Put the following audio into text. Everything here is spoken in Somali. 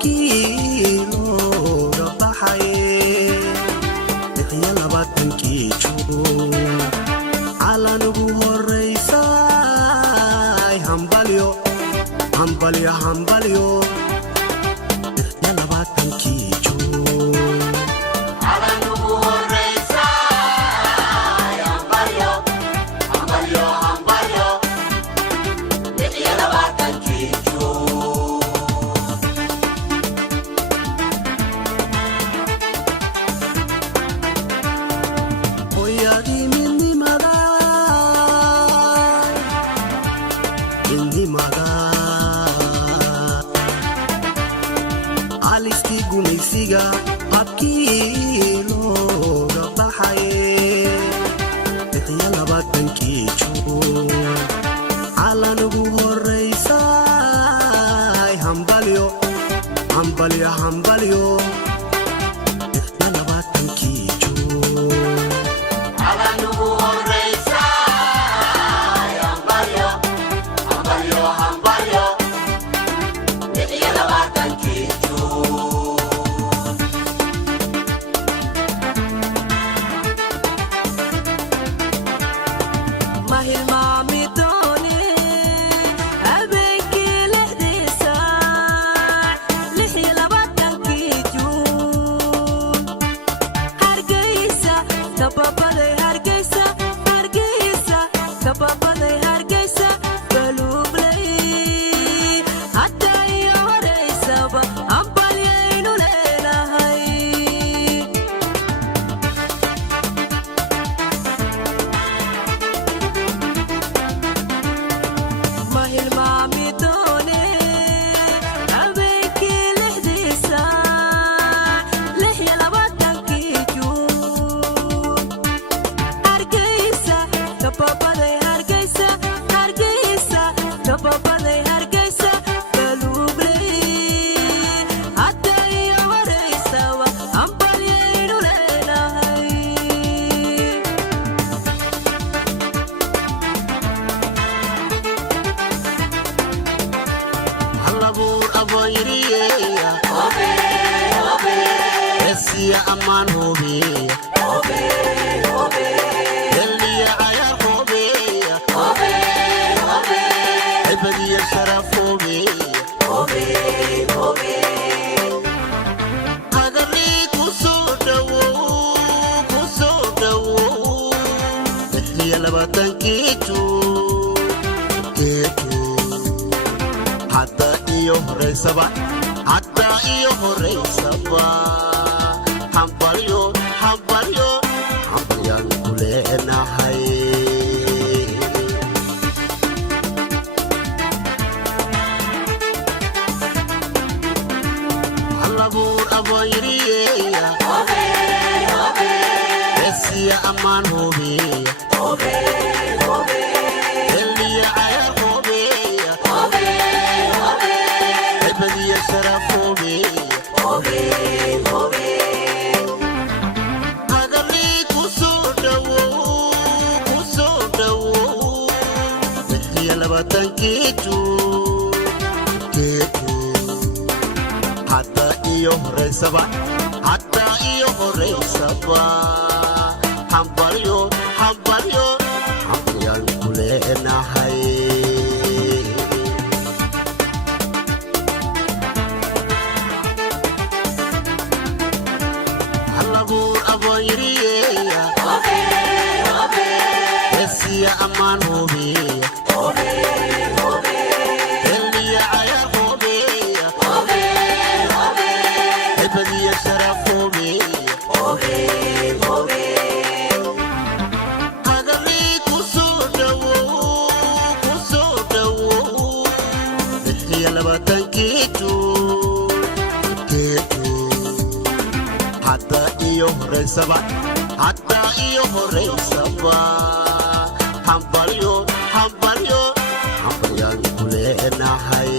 habkii looga baxay bixiya labaatankii juun calan ugu horeysay hambalyo hambalyo hambalyo bixiya labaatankii juun calan ugu horeysay hambalyo hambalyo hambalyo bixiya labaatankii juun hooyadii midnimada aliskii gumaysiga habkii looga baxay bixiya labaatankii juun calan ugu horeysay hambalyo hambalyo hambalyo bixiya labaatankii juun calan ugu horeysay hambalyo hambalyo hambalyo bixiya labaatankii juun ma hilmaami doone habeenkii lixdiisa lix iyo labaatankii juun hargeysa kababaday hargeysa hargeysa kababaday hargeysa baluugley hadda iyo horeysaba hambalyaynu leenahay ma hilmaami doone habeenkii lixdiisa lix iyo labaatankii juun hargeysa kababaday hargeysa hargeysa kababaday hargeysa baluugley hadda iyo horeysaba hambalyaynu leenahay halabuur aboyriyeya esiya ammaan hubiya heliya cayaar hubiya cibadiya sharaf hubiya hagarii kusoo dhowow bixiya labaatankii juun hadda iyo horeysaba hambalyo hambalyo hambalyaan ku leenahay halabuur aboyriyeya esiya ammaan hubiya heliya cayaar hubiya cibadiya sharaf hubiya hagarii kusoo dhowow bixiya labaatankii juun hadda iyo horeysaba hambalyo hambalyo hambalyaan ku leenahay halabuur aboyriyeya esiya ammaan hubiya heliya cayaar hubiya cibadiya sharaf hubiya hagarii kusoo dhowow bixiya labaatankii juun hadda iyo horeysaba hambalyo hambalyo hambalyaan ku leenahay